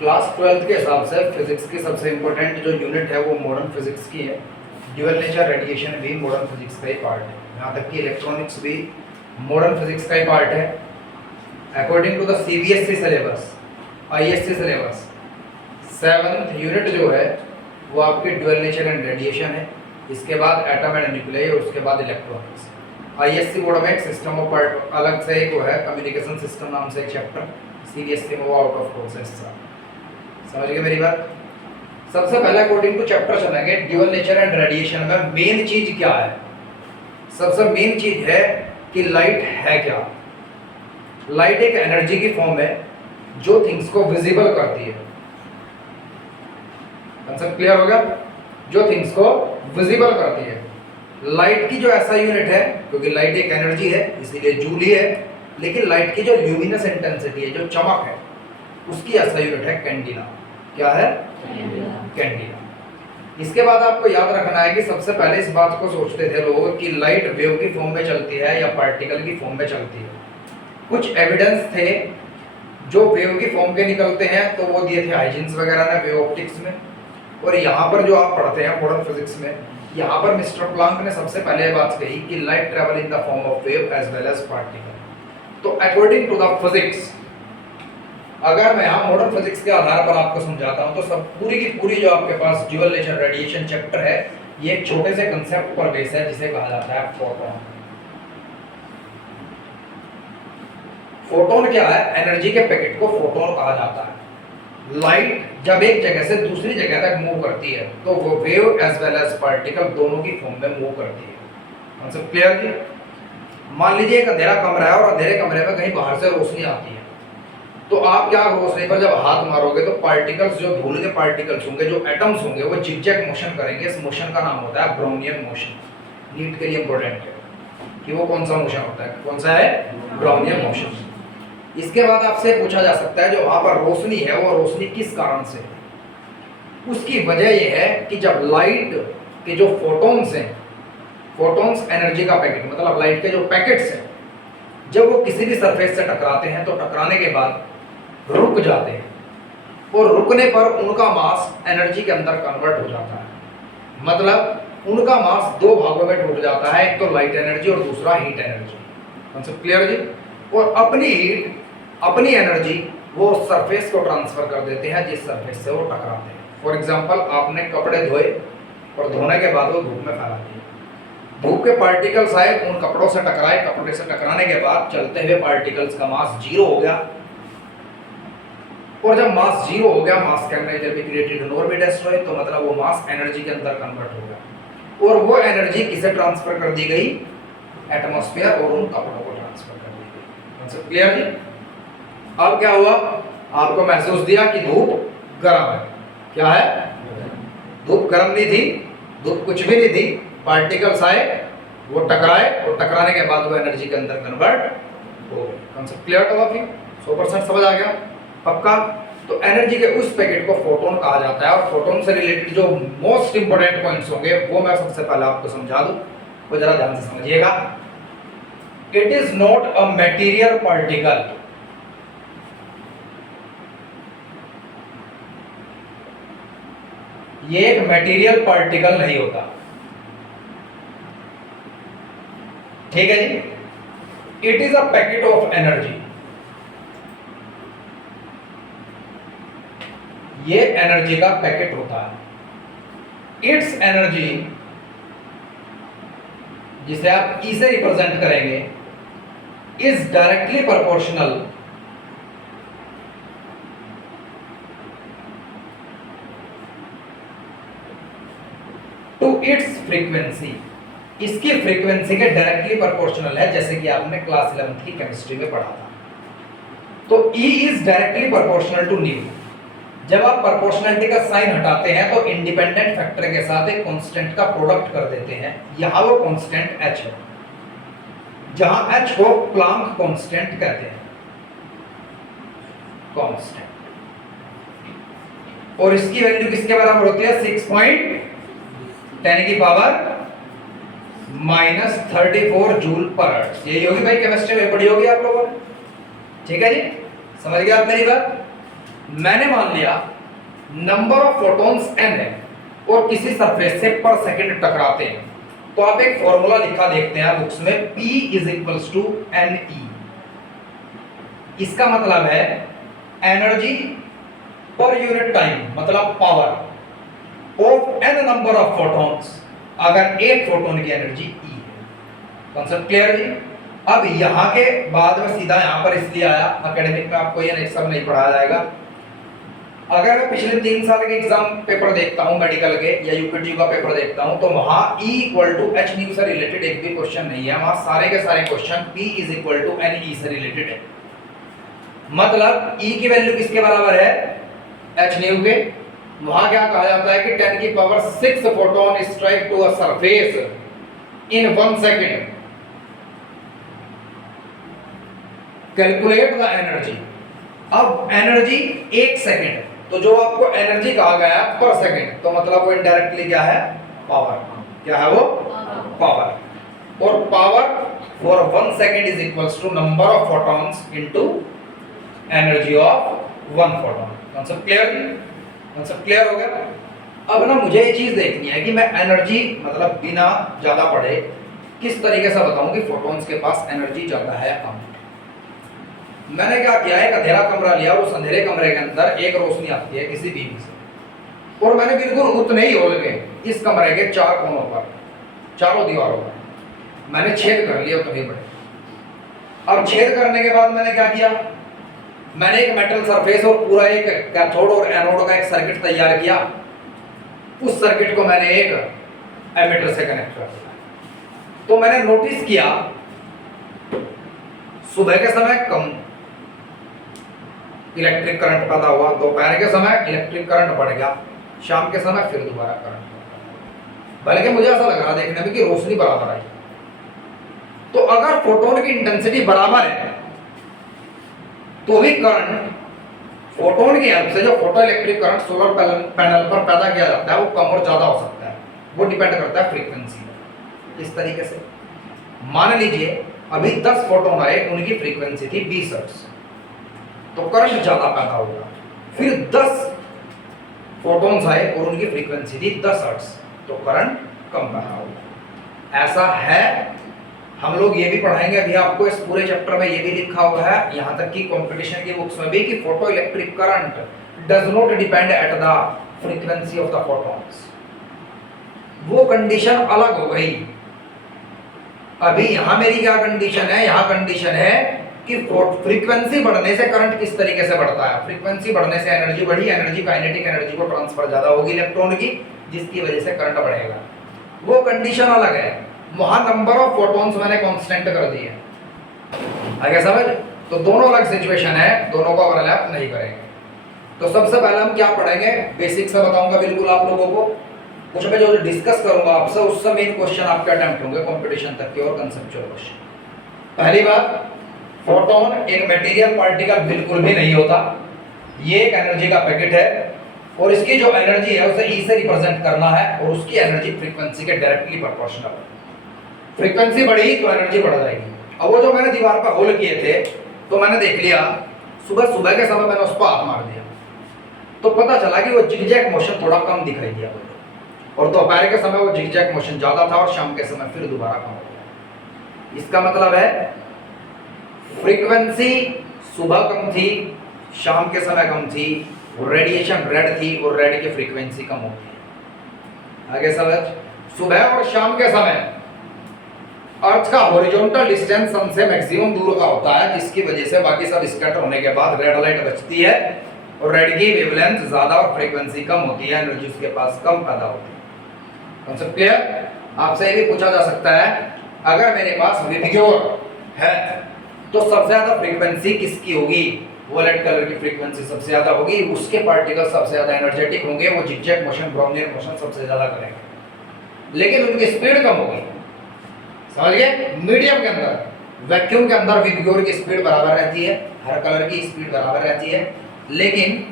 Class 12th के हिसाब से फिजिक्स की सबसे इम्पोर्टेंट जो यूनिट है वो मॉडर्न फिजिक्स की है। ड्यूअल नेचर रेडिएशन भी मॉडर्न फिजिक्स का ही पार्ट है, यहाँ तक कि इलेक्ट्रॉनिक्स भी मॉडर्न फिजिक्स का ही पार्ट है। According to the CBSE syllabus, ISC syllabus, 7th unit जो है वो आपकी ड्यूअल नेचर एंड रेडिएशन है। इसके बाद एटम एंड न्यूक्लियर और उसके बाद इलेक्ट्रॉनिक्स। ISC बोर्ड में एक सिस्टम ऑफ पार्ट अलग से एक वो है, कम्युनिकेशन सिस्टम नाम से एक चैप्टर। CBSE में वो आउट ऑफ कोर्स था। समझ गए मेरी बात। सबसे पहले अकॉर्डिंग टू चैप्टर चलेंगे ड्यूअल नेचर एंड रेडिएशन में मेन चीज क्या है। सबसे मेन चीज है कि लाइट है क्या। लाइट एक एनर्जी की फॉर्म है जो थिंग्स को विजिबल करती है। कंसेप्ट क्लियर हो गया? जो थिंग्स को विजिबल करती है। लाइट की जो ऐसा यूनिट है, क्योंकि लाइट एक एनर्जी है इसीलिए जूल ही है, लेकिन लाइट की जो ल्यूमिनस इंटेंसिटी है, जो चमक है, उसकी ऐसा यूनिट है कैंडिला। क्या है? कैंडिला। इसके बाद आपको याद रखना है कि सबसे पहले इस बात को सोचते थे लोग कि लाइट वेव की फॉर्म में चलती है या पार्टिकल की फॉर्म में चलती है। कुछ एविडेंस थे जो वेव की फॉर्म के निकलते हैं, तो वो दिए थे हाइजेंस वगैरह ने वेव ऑप्टिक्स में। और यहाँ पर जो आप पढ़ते हैं मॉडर्न फिजिक्स में, यहाँ पर मिस्टर प्लांक ने सबसे पहले बात कही कि light travel in the form of wave as well as particle. तो अकॉर्डिंग टू द फिजिक्स, अगर मैं यहाँ मॉडर्न फिजिक्स के आधार पर आपको समझाता हूँ तो सब पूरी की पूरी जो आपके पास ड्यूअल नेचर रेडिएशन चैप्टर है, ये एक छोटे से कंसेप्ट पर बेस है जिसे कहा जाता है फोटोन। फोटोन क्या है? एनर्जी के पैकेट को फोटोन कहा जाता है। लाइट जब एक जगह से दूसरी जगह तक मूव करती है तो वो wave as well as particle दोनों की फॉर्म में मूव करती है। कॉन्सेप्ट क्लियर जी? मान लीजिए एक अंधेरा कमरा है और अंधेरे कमरे में कहीं बाहर से रोशनी आती है, तो आप क्या रोशनी पर जब हाथ मारोगे तो पार्टिकल्स, जो धूल के पार्टिकल्स होंगे, जो एटम्स होंगे, वो जिगजैग मोशन करेंगे। इस मोशन का नाम होता है ब्राउनियन मोशन। नीट के लिए इंपॉर्टेंट है कि वो कौन सा मोशन होता है। कौन सा है? Brownian motion. इसके बाद आपसे पूछा जा सकता है जो वहां पर रोशनी है वो रोशनी किस कारण से है? उसकी वजह यह है कि जब लाइट के जो फोटॉन्स हैं, फोटॉन्स एनर्जी का पैकेट, मतलब लाइट के जो पैकेट्स हैं, जब वो किसी भी सरफेस से टकराते हैं तो टकराने के बाद रुक जाते हैं, और रुकने पर उनका मास एनर्जी के अंदर कन्वर्ट हो जाता है। मतलब उनका मास दो भागों में टूट जाता है, एक तो लाइट एनर्जी और दूसरा हीट एनर्जी। कॉन्सेप्ट क्लियर जी? और अपनी हीट, अपनी एनर्जी वो सरफेस को ट्रांसफर कर देते हैं जिस सरफेस से वो टकराते हैं। फॉर एग्जांपल, आपने कपड़े धोए और धोने के बाद वो धूप में फैला दिए। धूप के पार्टिकल्स आए, उन कपड़ों से टकराए, कपड़े से टकराने के बाद चलते हुए पार्टिकल्स का मास 0 हो गया। और जब मास 0 हो गया, मास can nether be created nor be destroyed, तो मतलब वो मास एनर्जी के अंदर कन्वर्ट हो गया। और वो एनर्जी किसे ट्रांसफर कर दी गई? एटमॉस्फेयर और उन कपड़ों को ट्रांसफर कर दी गई। कॉन्सेप्ट क्लियर जी? अब क्या हुआ? आपको महसूस दिया कि धूप गर्म है। क्या है? धूप गर्म नहीं थी, धूप कुछ भी नहीं थी। पार्टिकल्स आए, वो टकराए, और टकराने के बाद वो एनर्जी के अंदर कन्वर्ट हो गए। कॉन्सेप्ट क्लियर तो आपकी 100% समझ आ गया? पक्का? तो एनर्जी के उस पैकेट को फोटोन कहा जाता है। और फोटोन से रिलेटेड जो मोस्ट इंपोर्टेंट पॉइंट्स होंगे वो मैं सबसे पहले आपको समझा दूं, वो जरा ध्यान से समझिएगा। It is not a material particle. ये एक मटेरियल पार्टिकल नहीं होता। ठीक है जी? It is a packet of energy. ये एनर्जी का पैकेट होता है। इट्स एनर्जी, जिसे आप ई से रिप्रेजेंट करेंगे, is directly proportional to its frequency. इसकी फ्रीक्वेंसी के डायरेक्टली प्रोपोर्शनल है, जैसे कि आपने क्लास 11th की केमिस्ट्री में पढ़ा था। तो E is directly proportional to nu. जब आप प्रोपोर्शनलिटी का साइन हटाते हैं तो इंडिपेंडेंट फैक्टर के साथ एक कांस्टेंट का प्रोडक्ट कर देते हैं। यहां वो कांस्टेंट H है, जहां H को प्लांक कांस्टेंट कहते हैं। कांस्टेंट। और इसकी वैल्यू किसके बराबर होती है? 6.10 की पावर -34 जूल पर हर्ट्ज। यही होगी भाई, केमिस्ट्री में पढ़ी होगी आप लोगों ने। ठीक है जी? समझ गए आप मेरी बात? मैंने मान लिया नंबर ऑफ फोटॉन्स n है और किसी सरफेस से पर सेकंड टकराते हैं, तो आप एक फॉर्मूला लिखा देखते हैं बुक्स में, P is equals to NE। इसका मतलब है एनर्जी पर यूनिट टाइम, मतलब power of n number of photons, अगर एक फोटोन की एनर्जी E है। कॉन्सेप्ट क्लियर जी? अब यहां के बाद में सीधा यहां पर इसलिए आया, एकेडमिक में आपको ये सब नहीं पढ़ाया जाएगा। अगर मैं पिछले 3 साल के एग्जाम पेपर देखता हूं मेडिकल के या यूपीटी का पेपर देखता हूं, तो वहां E equal to h nu से रिलेटेड एक भी क्वेश्चन नहीं है, वहां सारे के सारे question P is equal to NE से रिलेटेड है। मतलब E की वैल्यू किसके बराबर है? एच न्यू के। वहां क्या कहा जाता है कि 10 की power 6 photon strike to a surface in 1 second, calculate the energy. अब एनर्जी 1 सेकंड, तो जो आपको एनर्जी कहा गया है पर सेकंड, तो मतलब वो इनडायरेक्टली क्या है? पावर। क्या है वो? पावर। और power for 1 second is equals to number of photons into energy of 1 photon. Concept clear? Concept clear हो गया? अब ना मुझे ये चीज देखनी है कि मैं एनर्जी मतलब बिना ज्यादा पढ़े किस तरीके से बताऊं कि फोटॉन्स के पास एनर्जी ज्यादा है कम। मैंने क्या किया, एक अंधेरा कमरा लिया और उस अंधेरे कमरे के अंदर एक रोशनी आती है किसी बीम से, और मैंने बिल्कुल उतने ही होल में इस कमरे के 4 कोनों पर, चारों दीवारों पर मैंने छेद कर लिए उतने बड़े। अब छेद करने के बाद मैंने क्या किया, मैंने एक मेटल सरफेस और पूरा एक कैथोड और एनोड का एक सर्किट तैयार किया। उस सर्किट को मैंने एक एमीटर से कनेक्ट कर दिया। तो मैंने नोटिस किया सुबह के समय कम इलेक्ट्रिक करंट पैदा हुआ, दोपहर के समय इलेक्ट्रिक करंट बढ़ गया, शाम के समय फिर दोबारा करंट बढ़ गया। बल्कि मुझे ऐसा लग रहा देखने में कि रोशनी बराबर आई। तो अगर फोटोन की इंटेंसिटी बराबर है तो भी करंट फोटोन की हेल्प से जो photo electric current solar panel पर पैदा किया जाता है वो कम और ज्यादा हो सकता है। वो डिपेंड करता है फ्रीक्वेंसी पर। इस तरीके से मान लीजिए अभी 10 फोटोन आए, उनकी फ्रीक्वेंसी थी 20 हर्ट्ज, तो करंट ज्यादा पैदा होगा। फिर 10 फोटॉन्स आए और उनकी फ्रीक्वेंसी थी 10 हर्ट्ज, तो करंट कम पैदा होगा। ऐसा है, हम लोग ये भी पढ़ाएंगे अभी आपको इस पूरे चैप्टर में, ये भी लिखा हुआ है यहां तक कि कंपटीशन की बुक्स में भी कि photo electric current does not depend at the frequency of the photons. वो कंडीशन अलग हो गई। अभी यहां मेरी क्या कंडीशन है? यहां कंडीशन है कि फ्रीक्वेंसी बढ़ने से करंट किस तरीके से बढ़ता है। फ्रीक्वेंसी बढ़ने से एनर्जी बढ़ी, एनर्जी काइनेटिक एनर्जी को ट्रांसफर ज्यादा होगी इलेक्ट्रॉन की, जिसकी वजह से करंट बढ़ेगा। वो कंडीशन अलग है। वहां नंबर ऑफ फोटॉन्स मैंने कांस्टेंट कर दिए। आगे समझ? तो दोनों अलग सिचुएशन है, दोनों को ओवरलैप नहीं करेंगे। तो सबसे पहले हम क्या पढ़ेंगे, बेसिक से बताऊंगा बिल्कुल आप लोगों को। उसमें जो डिस्कस करूंगा आपसे उससे मेन क्वेश्चन आपके अटेम्प्ट होंगे कंपटीशन तक के और कंसेप्चुअल क्वेश्चन। पहली बात, फोटोन एक मटेरियल पार्टिकल बिल्कुल भी नहीं होता। ये एक एनर्जी का पैकेट है और इसकी जो एनर्जी है उसे ई से रिप्रेजेंट करना है और उसकी एनर्जी फ्रीक्वेंसी के डायरेक्टली प्रोपोर्शनल है। फ्रीक्वेंसी बढ़ी तो एनर्जी बढ़ जाएगी। अब वो जो मैंने दीवार पर होल किए थे तो मैंने देख लिया, सुबह सुबह के समय मैंने उस पर हाथ मार दिया तो पता चला कि वो जिगजैग मोशन थोड़ा कम दिखाई दिया मुझे, और दोपहर के समय वो जिगजैग मोशन ज्यादा था और शाम के समय फिर दोबारा कम हो गया। इसका मतलब है फ्रीक्वेंसी सुबह कम थी, शाम के समय कम थी, रेडिएशन रेड थी और रेड की फ्रीक्वेंसी कम होती है। आगे समझ? सुबह और शाम के समय अर्थ का हॉरिजॉन्टल डिस्टेंस सन से मैक्सिमम दूर का होता है, जिसकी वजह से बाकी सब स्कैटर होने के बाद रेड लाइट बचती है और रेड की वेवलेंथ ज्यादा और फ्रीक्वेंसी कम होती है, एनर्जी उसके पास कम पैदा होती है। Concept clear? आपसे ये भी पूछा जा सकता है, अगर मेरे पास विबग्योर है तो सबसे ज्यादा फ्रीक्वेंसी किसकी होगी? वॉलेट कलर की फ्रीक्वेंसी सबसे ज्यादा होगी, उसके पार्टिकल सबसे ज्यादा एनर्जेटिक होंगे, वो जिगजैग मोशन, ब्राउनियर मोशन सबसे ज्यादा करेंगे, लेकिन उनकी स्पीड कम होगी। समझ गए? मीडियम के अंदर, वैक्यूम के अंदर विबग्योर की स्पीड बराबर रहती है, हर कलर की स्पीड बराबर रहती है, लेकिन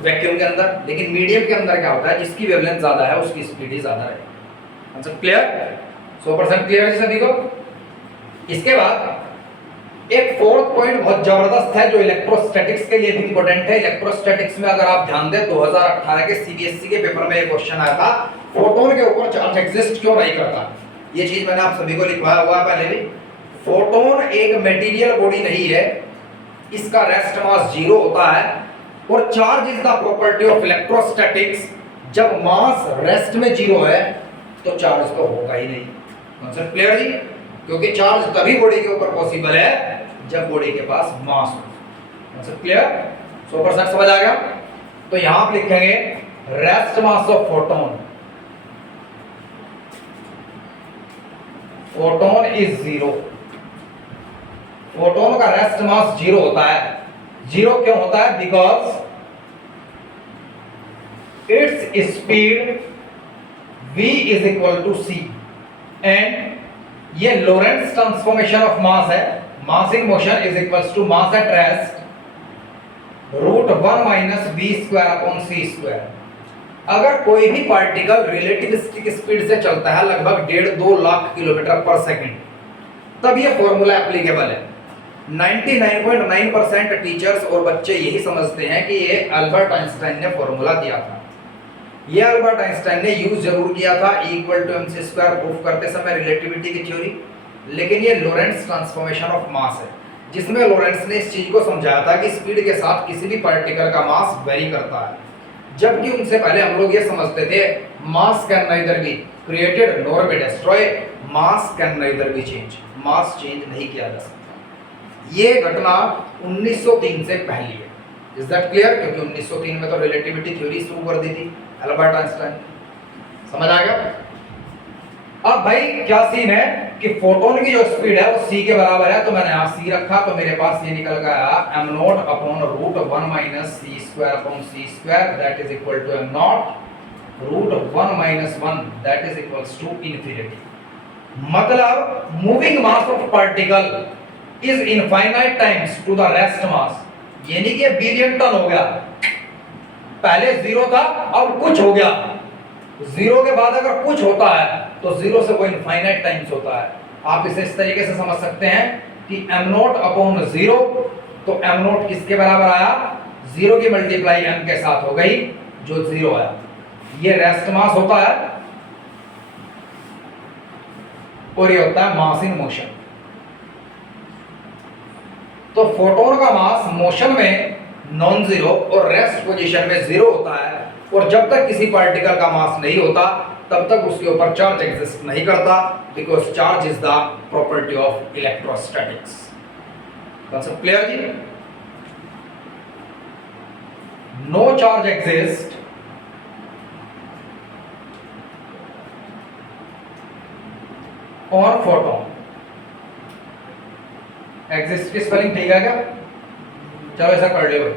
वैक्यूम के अंदर, लेकिन मीडियम के अंदर क्या होता है, जिसकी वेवलेंथ ज्यादा है उसकी स्पीड ही ज्यादा रहेगी। क्लियर? 100% क्लियर है सभी को? इसके बाद एक फोर्थ पॉइंट बहुत जबरदस्त है जो इलेक्ट्रोस्टैटिक्स के लिए भी इंपॉर्टेंट है। इलेक्ट्रोस्टैटिक्स में अगर आप ध्यान दें 2018 के सीबीएसई के पेपर में एक क्वेश्चन आया था, फोटोन के ऊपर चार्ज एग्जिस्ट क्यों नहीं करता। ये चीज मैंने आप सभी को लिखवाया हुआ है पहले भी। फोटोन एक मटेरियल बॉडी नहीं है, इसका रेस्ट मास 0 होता है और charge is the property of electrostatics. जब मास रेस्ट में 0 है तो चार्ज तो होगा ही नहीं। कॉन्सेप्ट क्लियर जी? क्योंकि चार्ज तभी बॉडी के ऊपर पॉसिबल है जब बॉडी के पास मास हो। Concept clear? 100% समझ आ गया? तो यहां आप लिखेंगे rest mass of photon, photon is 0। Photon का रेस्ट मास 0 होता है। 0 क्यों होता है? Because it's speed v is equal to c and ये लोरेंट्ज ट्रांसफॉर्मेशन ऑफ मास है। Mass in motion is equals to mass at rest root 1 minus v square upon c square. अगर कोई भी पार्टिकल रिलेटिविस्टिक स्पीड से चलता है लगभग 1.5-2 lakh kilometre पर सेकंड, तब ये फॉर्मूला एप्लीकेबल है। 99.9% टीचर्स और बच्चे यही समझते हैं कि ये अल्बर्ट आइंस्टाइन ने फॉर्मूला दिया था। ये अल्बर्ट आइंस्टाइन ने यूज जरूर किया था E = mc स्क्वायर प्रूफ करते समय रिलेटिविटी की थ्योरी, लेकिन ये लोरेंट्ज ट्रांसफॉर्मेशन ऑफ मास है जिसमें लोरेंट्ज ने इस चीज को समझाया था कि स्पीड के साथ किसी भी पार्टिकल का मास वेरी करता है। जबकि उनसे पहले हम लोग ये समझते थे मास can neither be created nor be destroy, mass can neither be change, mass change नहीं किया जा सकता। ये घटना 1903 से पहली है। Is that clear? क्योंकि 1903 में तो रिलेटिविटी थ्योरी शुरू कर दी थी अल्बर्ट आइंस्टाइन। समझ आ गया? अब भाई क्या सीन है कि फोटोन की जो स्पीड है वो c के बराबर है, तो मैंने यहां c रखा तो मेरे पास ये निकल गया m0 upon root 1 minus c square upon c square that is equal to m0 root 1 minus 1 that is equals to infinity. मतलब moving mass of particle is infinite times to the rest mass. यानी कि billion ton हो गया, पहले 0 था अब कुछ हो गया। 0 के बाद अगर कुछ होता है तो 0 से वो इनफाइनाइट टाइम्स होता है। आप इसे इस तरीके से समझ सकते हैं कि m0 अपॉन 0, तो m0 किसके बराबर आया? 0 की मल्टीप्लाई m के साथ हो गई जो 0 आया। ये रेस्ट मास होता है और ये होता है मास इन मोशन। तो फोटोन का मास मोशन में नॉन जीरो और रेस्ट पोजीशन में 0 होता है, और जब तक किसी पार्टिकल का मास नहीं होता तब तक उसके ऊपर चार्ज एग्जिस्ट नहीं करता, because charge is the property of electrostatics. Concept clear जी? No charge exist on photon. Exist की स्पेलिंग ठीक है क्या? चलो ऐसा कर लियो,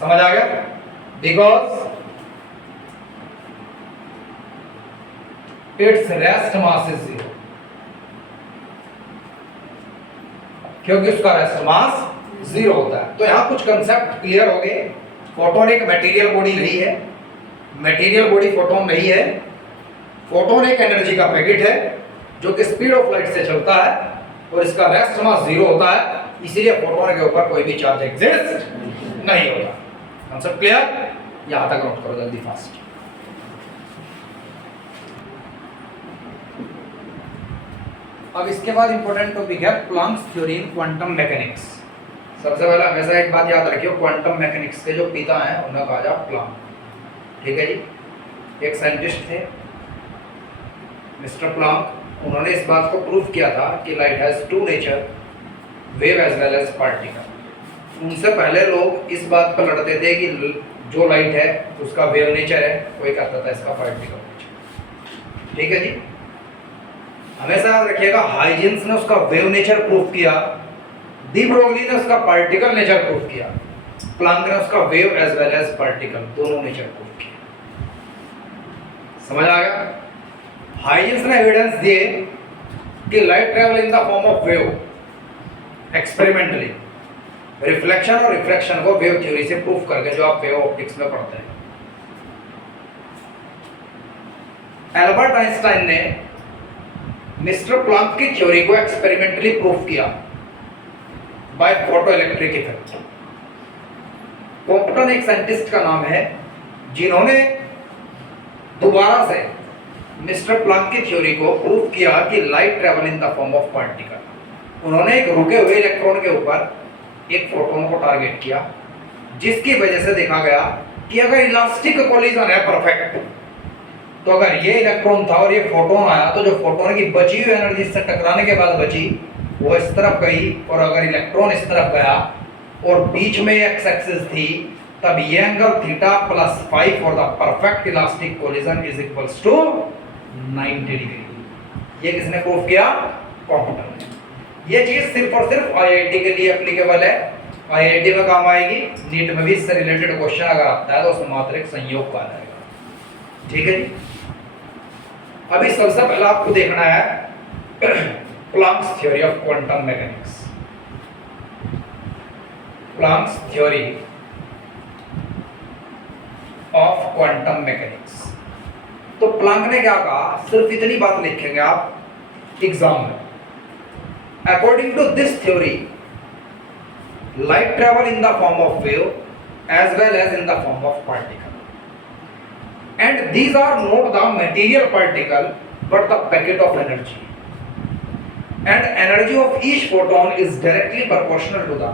समझ आ गया? Because it's rest mass is 0, क्योंकि उसका रेस्ट मास 0 होता है। तो यहां कुछ कंसेप्ट क्लियर हो गए। फोटोन एक मटेरियल बॉडी नहीं है, मटेरियल बॉडी फोटोन नहीं है। फोटोन एक एनर्जी का पैकेट है जो कि स्पीड ऑफ लाइट से चलता है और इसका रेस्ट मास 0 होता है, इसीलिए फोटोन के ऊपर कोई भी चार्ज एग्जिस्ट नहीं होता। Concept clear? यहां तक नोट करो जल्दी फास्ट। अब इसके बाद इंपॉर्टेंट टॉपिक है प्लांक्स थ्योरी इन क्वांटम मैकेनिक्स। सबसे पहले हमेशा एक बात याद रखियो, क्वांटम मैकेनिक्स के जो पिता हैं उन्हें कहा जाता प्लांक। ठीक है जी? एक साइंटिस्ट थे मिस्टर प्लांक, उन्होंने इस बात को प्रूव किया था कि light has two nature, wave as well as particle. उनसे पहले लोग इस बात पर लड़ते थे कि जो लाइट है उसका वेव नेचर है, कोई कहता था इसका पार्टिकल नेचर। ठीक है जी? हमेशा याद रखिएगा, हाइजेंस ने उसका वेव नेचर प्रूव किया, डी ब्रोगली ने उसका पार्टिकल नेचर प्रूव किया, प्लांक ने उसका wave as well as particle दोनों नेचर प्रूव किया। समझ आ गया? हाइजेंस ने एविडेंस दिए कि light travel in the form of wave experimentally, reflection और रिफ्रैक्शन को वेव थ्योरी से प्रूफ करके, जो आप वेव ऑप्टिक्स में पढ़ते हैं। एल्बर्ट आइंस्टाइन ने मिस्टर प्लांक की थ्योरी को एक्सपेरिमेंटली प्रूफ किया by photo electric effect. Compton एक साइंटिस्ट का नाम है जिन्होंने दोबारा से मिस्टर प्लांक की थ्योरी को प्रूफ किया कि light travel in the form of particle. उन्होंने एक रुके हुए इलेक्ट्रॉन के ऊपर एक फोटोन को टारगेट किया, जिसकी वजह से देखा गया कि अगर इलास्टिक कोलिजन है परफेक्ट, तो अगर ये इलेक्ट्रॉन था और ये फोटोन आया तो जो फोटोन की बची हुई एनर्जी से टकराने के बाद बची वो इस तरफ गई, और अगर इलेक्ट्रॉन इस तरफ गया और बीच में एक्स एक्सिस थी, तब ये angle theta plus 5 for the perfect elastic collision is equals to 90 degree. ये किसने प्रूफ किया? कॉम्पटन ने। ये चीज सिर्फ और सिर्फ आईआईटी के लिए एप्लीकेबल है, आईआईटी में काम आएगी। नीट में भी इससे रिलेटेड क्वेश्चन अगर आता है तो उसमें मात्र एक संयोग का आएगा। ठीक है जी। अभी सबसे पहले आपको देखना है Planck's theory of quantum mechanics. Planck's theory of quantum mechanics. तो प्लांक ने क्या कहा, सिर्फ इतनी बात लिखेंगे आप एग्जाम में। According to this theory, light travel in the form of wave as well as in the form of particle, and these are not the material particle but the packet of energy, and energy of each photon is directly proportional to the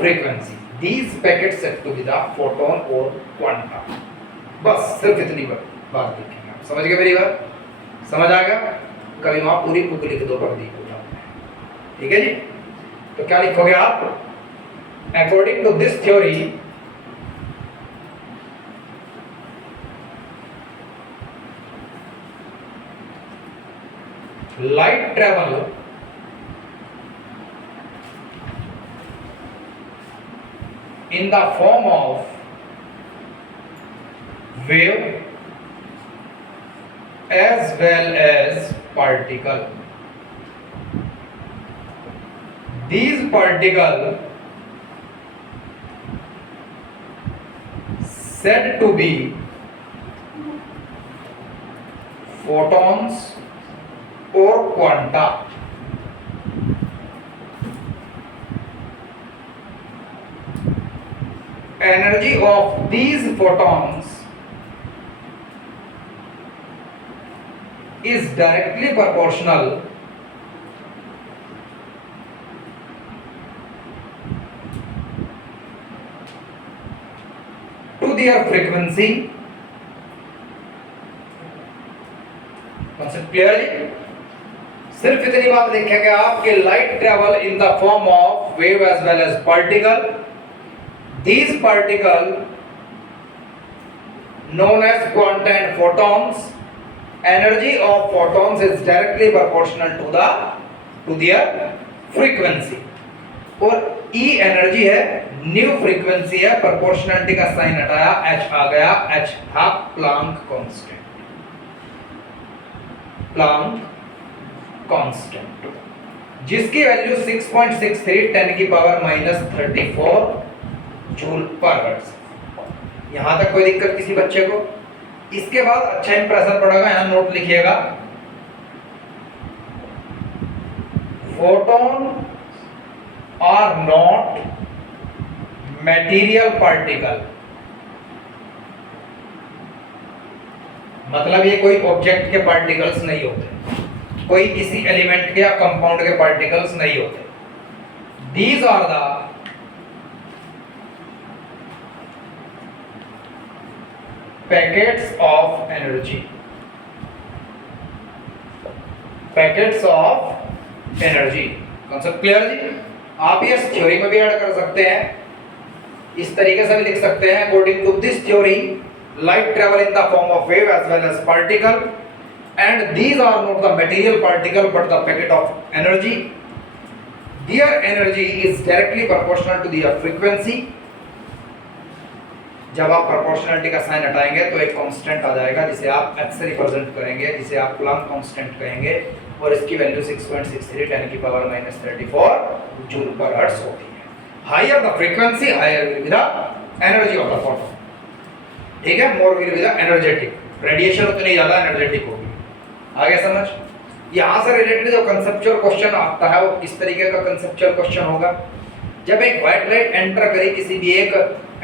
frequency. These packets said to be the photon or quanta. बस सिर्फ इतनी बात लिखेंगे आप। समझ गए मेरी बात? समझ आ गया? कभी वहां पूरी बुक लिख दो पढ़ दी। ठीक है जी। तो क्या लिखोगे आप? According to this theory, light travel in the form of wave as well as particle. These particles said to be photons or quanta. Energy of these photons is directly proportional to their frequency. Concept clear है? सिर्फ इतनी बात लिखेंगे आप कि light travel in the form of wave as well as particle. These particles known as quanta and photons, energy of photons is directly proportional to their frequency. और E energy है, new frequency है, proportionality का sign हटाया, H आ गया, H था Planck constant. Planck constant जिसकी value 6.63 10 की power -34 joule पर हर्ट्ज. यहां तक कोई दिक्कत किसी बच्चे को? इसके बाद अच्छा इंप्रेशन पड़ेगा, यहां नोट लिखिएगा. Photon are not material particle. मतलब ये कोई ऑब्जेक्ट के पार्टिकल्स नहीं होते, कोई किसी एलिमेंट के या कंपाउंड के पार्टिकल्स नहीं होते. These are the packets of energy. Packets of energy. Concept clear जी? आप ये थ्योरी में भी ऐड कर सकते हैं, इस तरीके से भी लिख सकते हैं. According to this theory, light travel in the form of wave as well as particle, and these are not the material particle but the packet of energy. Their energy is directly proportional to their frequency. जब आप proportionality का sign हटाएंगे तो एक constant आ जाएगा जिसे आप x से रिप्रेजेंट करेंगे, जिसे आप प्लांक कांस्टेंट कहेंगे, और इसकी वैल्यू 6.63 10 की पावर -34 जूल पर हर्ट्ज होती है. Higher the frequency, higher will be the energy of the photon. ठीक है, more will be the energetic. Radiation उतनी ज्यादा एनर्जेटिक होगी. आगे समझ। यहाँ से रिलेटेड जो कंसेप्चुअल क्वेश्चन आता है वो किस तरीके का कंसेप्चुअल क्वेश्चन होगा, जब एक व्हाइट लाइट एंटर करे किसी भी एक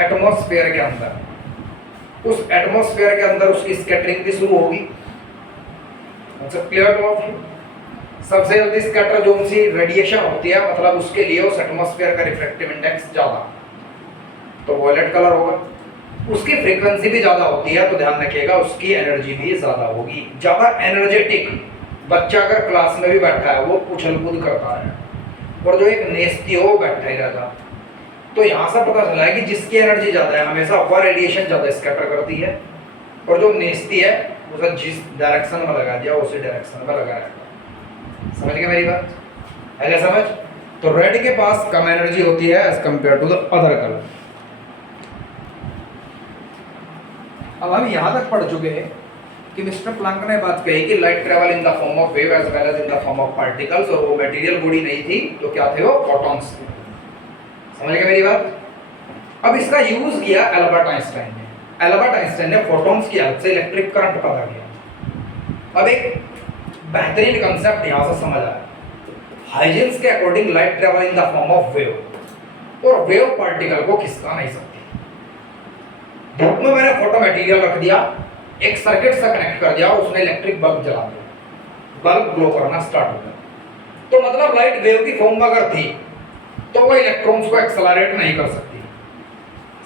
एटमॉस्फेयर के अंदर, उस एटमॉस्फेयर के अंदर उसकी स्कैटरिंग भी शुरू होगी। Clear two of you. सबसे जल्दी स्कैटर जोन सी रेडिएशन होती है, मतलब उसके लिए उस एटमॉस्फेयर का रिफ्रैक्टिव इंडेक्स ज्यादा, तो वॉयलेट कलर होगा। उसकी फ्रीक्वेंसी भी ज्यादा होती है, तो ध्यान रखिएगा उसकी एनर्जी भी ज्यादा होगी। ज्यादा एनर्जेटिक बच्चा अगर क्लास में भी बैठा है वो उछल कूद करता है, और जो एक नेस्ती हो वो बैठा ही रहता। तो यहाँ से पता चला है कि जिसकी एनर्जी ज्यादा है हमेशा वह रेडिएशन ज्यादा स्कैटर करती है, और जो नेस्ती है उसे जिस डायरेक्शन में लगा दिया उसी डायरेक्शन में लगा रहता है। समझ गए मेरी बात? है समझ? तो रेड के पास कम एनर्जी होती है as compare to the other colour. अब हम यहाँ तक पढ़ चुके हैं कि मिस्टर प्लैंक ने बात कही कि light travel in the form of wave as well as in the form of particles, और वो मटेरियल बॉडी नहीं थी तो क्या थे, वो फोटॉन्स थे। समझ गए मेरी बात? अब इसका यूज किया एल्बर्ट आइंस्टाइन ने। एल्बर्ट आइंस्टाइन ने फोटॉन्स की हेल्प से इलेक्ट्रिक करंट पैदा किया। अब एक बेहतरीन कंसेप्ट यहाँ से समझ आया। हाइजेंस के according light travel in the form of wave, और वेव पार्टिकल को खिसका नहीं सकती। धूप में मैंने फोटो मटेरियल रख दिया, एक सर्किट से कनेक्ट कर दिया, उसने इलेक्ट्रिक बल्ब जला दिया, बल्ब ग्लो करना स्टार्ट हो गया। तो मतलब लाइट वेव की फॉर्म में अगर थी तो वो इलेक्ट्रॉन्स को एक्सेलरेट नहीं कर सकती।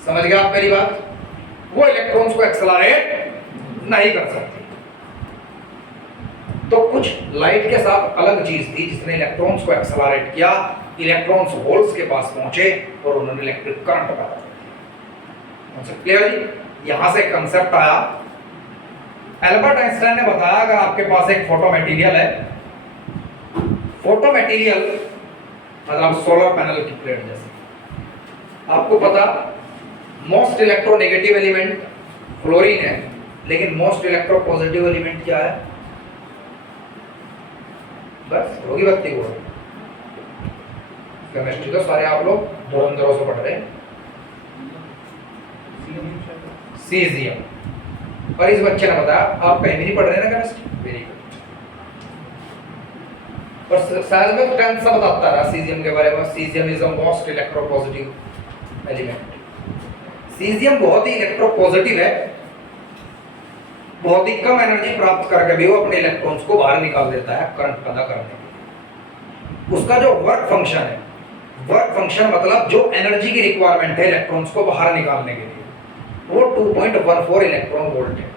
समझ गए आप मेरी बात? वो इलेक्ट्रॉन्स को एक्सेलरेट नहीं कर सकती। तो कुछ लाइट के साथ अलग चीज थी जिसने इलेक्ट्रॉन्स को एक्सेलरेट किया, इलेक्ट्रॉन्स होल्स के पास पहुंचे और उन्होंने इलेक्ट्रिक करंट पैदा किया। क्लियर जी? यहां से कंसेप्ट आया। एल्बर्ट आइंस्टाइन ने बताया अगर आपके पास एक फोटो मटेरियल है, फोटो मटेरियल मतलब सोलर पैनल की प्लेट जैसे, आपको पता मोस्ट इलेक्ट्रोनेगेटिव एलिमेंट फ्लोरीन है, लेकिन मोस्ट इलेक्ट्रो पॉजिटिव एलिमेंट क्या है? बस होगी बत्ती को। केमिस्ट्री तो सारे आप लोग धुरंधरों से पढ़ रहे हैं। सीजियम। और इस बच्चे ने बताया, आप कहीं भी नहीं पढ़ रहे ना केमिस्ट्री, वेरी गुड। और शायद में 10th से बताता रहा सीजियम के बारे में। Caesium is the most electropositive element. Caesium बहुत ही इलेक्ट्रोपॉजिटिव है, बहुत ही कम एनर्जी प्राप्त करके भी वो अपने इलेक्ट्रॉन्स को बाहर निकाल देता है करंट पैदा करने के लिए। उसका जो वर्क फंक्शन है, वर्क फंक्शन मतलब जो एनर्जी की रिक्वायरमेंट है इलेक्ट्रॉन्स को बाहर निकालने के लिए, वो 2.14 इलेक्ट्रॉन वोल्ट है।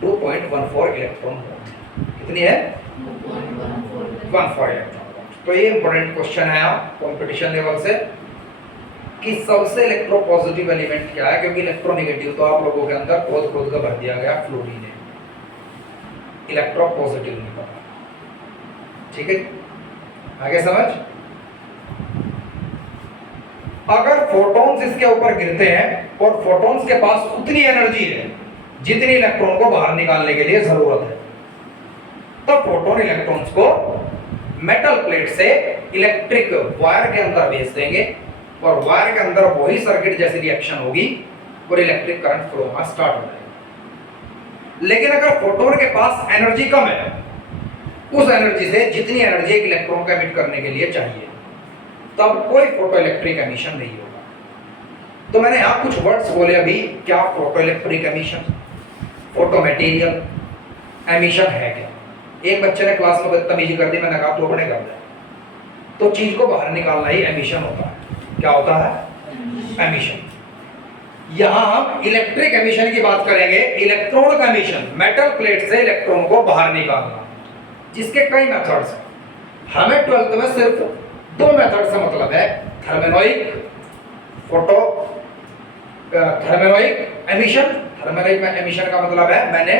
2.14 इलेक्ट्रॉन वोल्ट कितनी है? 1.14 इलेक्ट्रॉन वोल्ट। तो ये इंपॉर्टेंट क्वेश्चन है कंपटीशन लेवल से कि सबसे इलेक्ट्रोपॉजिटिव एलिमेंट क्या है, क्योंकि इलेक्ट्रोनेगेटिव तो आप लोगों के अंदर खुद का भर दिया गया फ्लोरीन है, इलेक्ट्रोपॉजिटिव नहीं पता। ठीक है, आगे समझ। अगर फोटॉन्स इसके ऊपर गिरते हैं और फोटॉन्स के पास उतनी एनर्जी है जितनी इलेक्ट्रॉन को बाहर निकालने के लिए जरूरत है, तो फोटोन इलेक्ट्रॉन्स को मेटल प्लेट से इलेक्ट्रिक वायर के अंदर भेज देंगे, और वायर के अंदर वही सर्किट जैसी रिएक्शन होगी और इलेक्ट्रिक करंट फ्लो होना स्टार्ट हो जाएगा। लेकिन अगर फोटोन के पास एनर्जी कम है, उस एनर्जी से जितनी एनर्जी एक इलेक्ट्रॉन को एमिट करने के लिए चाहिए, तब कोई फोटो इलेक्ट्रिक एमिशन नहीं होगा। तो मैंने यहां कुछ वर्ड्स बोले अभी, क्या photo electric emission, photo material emission है क्या? एक बच्चे ने क्लास में बदतमीजी कर दी, मैंने कहा तू अपने कर दे। तो चीज को बाहर निकालना ही एमिशन होता है। क्या होता है? एमिशन। यहां हम इलेक्ट्रिक एमिशन की बात करेंगे, इलेक्ट्रॉन का एमिशन, मेटल प्लेट से इलेक्ट्रॉन को बाहर निकालना, जिसके कई मेथड्स हैं। हमें 12th में सिर्फ 2 मेथड से मतलब है, थर्मेनोइक फोटो थर्मेनोइक एमिशन। थर्मेनोइक एमिशन का मतलब है मैंने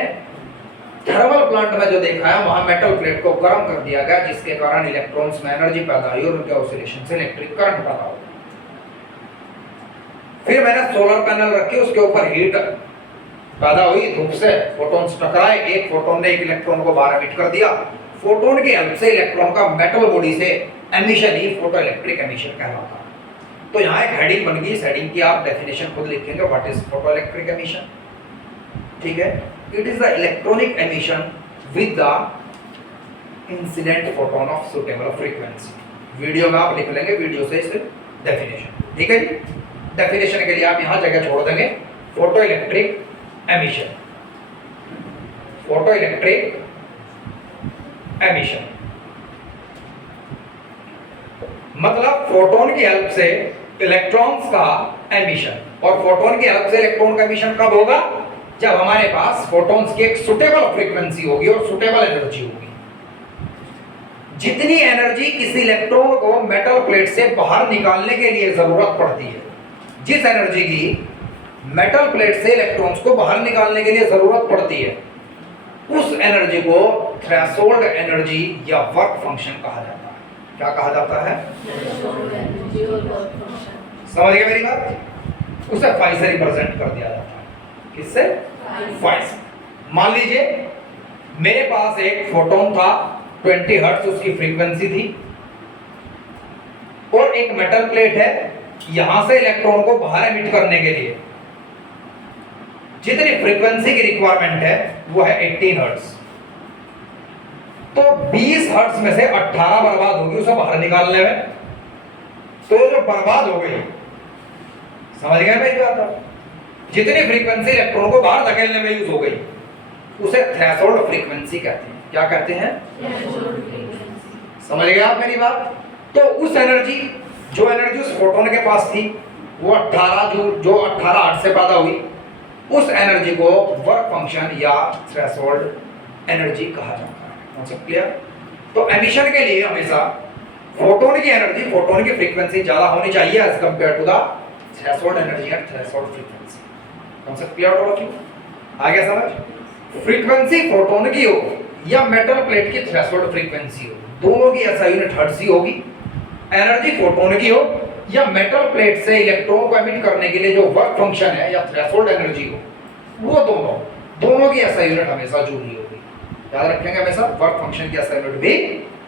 थर्मल प्लांट में जो देखा है वहां मेटल प्लेट को गर्म कर दिया गया, जिसके कारण इलेक्ट्रॉन्स में एनर्जी पैदा हुई और उनके ऑसिलेशन से इलेक्ट्रिक करंट पैदा हुआ। फिर मैंने सोलर पैनल रखे, उसके ऊपर हीट पैदा हुई, धूप से फोटॉन्स टकराए, एक फोटोन ने एक इलेक्ट्रॉन को बाहर एमिट कर दिया। फोटोन की हेल्प से इलेक्ट्रॉन का मेटल बॉडी से एमिशन ही फोटो इलेक्ट्रिक एमिशन कहलाता है। तो यहाँ एक हेडिंग बन गई, इस हेडिंग की आप डेफिनेशन खुद लिखेंगे, what is photo electric emission. ठीक है, it is the electronic emission with the incident photon of suitable frequency. Video में आप लिख लेंगे, वीडियो से इसे डेफिनेशन, ठीक है जी। डेफिनेशन के लिए आप यहां जगह छोड़ देंगे, photo electric emission, photo electric emission मतलब फोटोन की हेल्प से इलेक्ट्रॉन्स का एमिशन। और फोटोन की हेल्प से इलेक्ट्रॉन का एमिशन कब होगा? जब हमारे पास फोटॉन्स की एक सुटेबल फ्रीक्वेंसी होगी और सुटेबल एनर्जी होगी। जितनी एनर्जी किसी इलेक्ट्रॉन को मेटल प्लेट से बाहर निकालने के लिए जरूरत पड़ती है, जिस एनर्जी की मेटल प्लेट से इलेक्ट्रॉन्स को बाहर निकालने के लिए जरूरत पड़ती है, उस एनर्जी को थ्रेशोल्ड एनर्जी या वर्क फंक्शन कहा जाता है। क्या कहा जाता है? समझ गए मेरी बात? उसे फाई से रिप्रेजेंट कर दिया जाता है। किससे? फाई से। मान लीजिए मेरे पास एक फोटोन था, 20 हर्ट्ज उसकी फ्रीक्वेंसी थी, और एक मेटल प्लेट है, यहां से इलेक्ट्रॉन को बाहर एमिट करने के लिए जितनी फ्रीक्वेंसी की रिक्वायरमेंट है वो है 18 हर्ट्ज। तो 20 हर्ट्ज में से 18 बर्बाद होगी उसे बाहर निकालने में, तो जो बर्बाद हो गई, समझ गए मेरी बात? जितनी फ्रीक्वेंसी इलेक्ट्रॉन को बाहर धकेलने में यूज हो गई उसे थ्रेशोल्ड फ्रीक्वेंसी कहते हैं। क्या कहते हैं? समझ गए आप मेरी बात? तो उस एनर्जी, जो एनर्जी उस फोटोन के पास थी, वो 18 जो 18 हर्ट्ज से पैदा हुई, उस एनर्जी को वर्क फंक्शन या थ्रेशोल्ड एनर्जी कहा जाता है। Concept clear? तो एमिशन के लिए हमेशा फोटोन की एनर्जी, फोटोन की फ्रीक्वेंसी ज्यादा होनी चाहिए as compare to the threshold energy and threshold frequency. Concept clear हो रहा है? आगे समझ? फ्रीक्वेंसी फोटोन की हो या मेटल प्लेट की थ्रेशोल्ड फ्रीक्वेंसी हो, दोनों की ऐसा यूनिट हर्ट्ज ही होगी। एनर्जी फोटोन की हो या मेटल प्लेट से इलेक्ट्रॉन को एमिट करने के लिए जो वर्क फंक्शन है या थ्रेशोल्ड एनर्जी हो, वो दोनों की ऐसा यूनिट हमेशा जूल ही होगी। याद रखेंगे हमेशा, वर्क फंक्शन की ऐसा यूनिट भी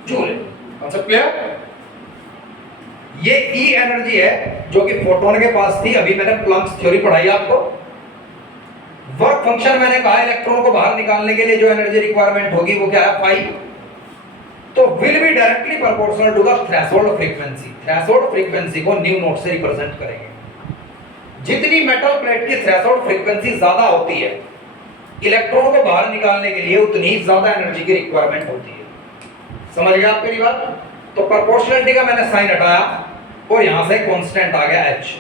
जूल है। Concept clear? ये ई एनर्जी है जो कि फोटोन के पास थी। अभी मैंने प्लंक्स थ्योरी पढ़ाई आपको। वर्क फंक्शन मैंने कहा इलेक्ट्रॉन को बाहर निकालने के लिए जो एनर्जी रिक्वायरमेंट होगी वो क्या है? फाई। तो will be directly proportional to the threshold frequency. Threshold frequency को न्यू नोट से रिप्रेजेंट करेंगे। जितनी मेटल प्लेट की थ्रेशोल्ड फ्रीक्वेंसी ज्यादा होती है, इलेक्ट्रॉन को बाहर निकालने के लिए उतनी ही ज्यादा एनर्जी की रिक्वायरमेंट होती है। समझ गए आप मेरी बात? तो प्रोपोर्शनलिटी का मैंने साइन हटाया और यहां से कांस्टेंट आ गया h।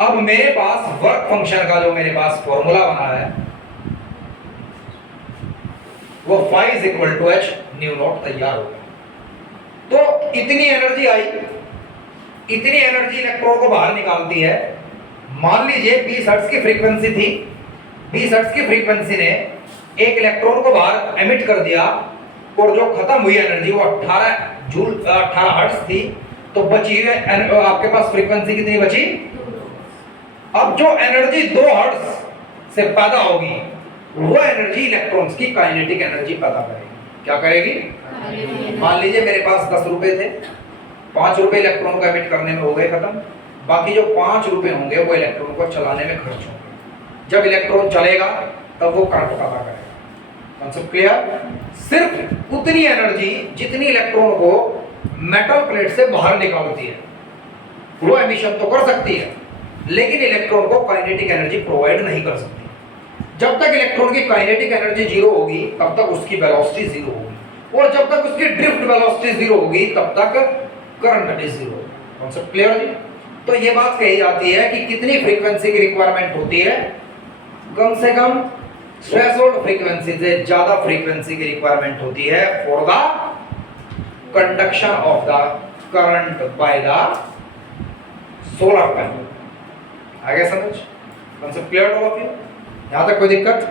अब मेरे पास वर्क फंक्शन का जो मेरे पास फॉर्मूला बना है वो phi is equal to h nu naught तैयार हो गया। तो इतनी एनर्जी आई, इतनी एनर्जी इलेक्ट्रॉन को बाहर निकालती है। मान लीजिए 20 हर्ट्ज की फ्रीक्वेंसी थी, 20 हर्ट्ज की फ्रीक्वेंसी ने एक इलेक्ट्रॉन को बाहर एमिट कर दिया और जो खत्म हुई एनर्जी वो 18 हर्ट्ज थी। तो बची हुई आपके पास फ्रीक्वेंसी कितनी बची? अब जो एनर्जी 2 हर्ट्ज से पैदा होगी वो एनर्जी इलेक्ट्रॉन्स की काइनेटिक एनर्जी पैदा करेगी। क्या करेगी? मान लीजिए मेरे पास 10 रुपए थे, 5 रुपए इलेक्ट्रॉन को एमिट करने में हो गए खत्म, बाकी जो 5 रुपए होंगे वो इलेक्ट्रॉन को चलाने में खर्च होंगे। जब इलेक्ट्रॉन चलेगा तब वो करंट पैदा करेगा। Concept clear? सिर्फ उतनी एनर्जी जितनी इलेक्ट्रॉन को मेटल प्लेट से बाहर निकालती है वो एमिशन तो कर सकती है, लेकिन इलेक्ट्रॉन को काइनेटिक एनर्जी प्रोवाइड नहीं कर सकती। जब तक इलेक्ट्रॉन की काइनेटिक एनर्जी 0 होगी तब तक उसकी वेलोसिटी 0 होगी, और जब तक उसकी ड्रिफ्ट वेलोसिटी 0 होगी तब तक करंट भी 0 होगा। कॉन्सेप्ट क्लियर जी? तो ये बात कही जाती है कि कितनी फ्रीक्वेंसी की रिक्वायरमेंट होती है? कम से कम थ्रेशोल्ड फ्रीक्वेंसी से ज्यादा फ्रीक्वेंसी की रिक्वायरमेंट होती है for the conduction of the current by the solar panel. आगे समझ? कॉन्सेप्ट क्लियर हो गया? यहां तक कोई दिक्कत?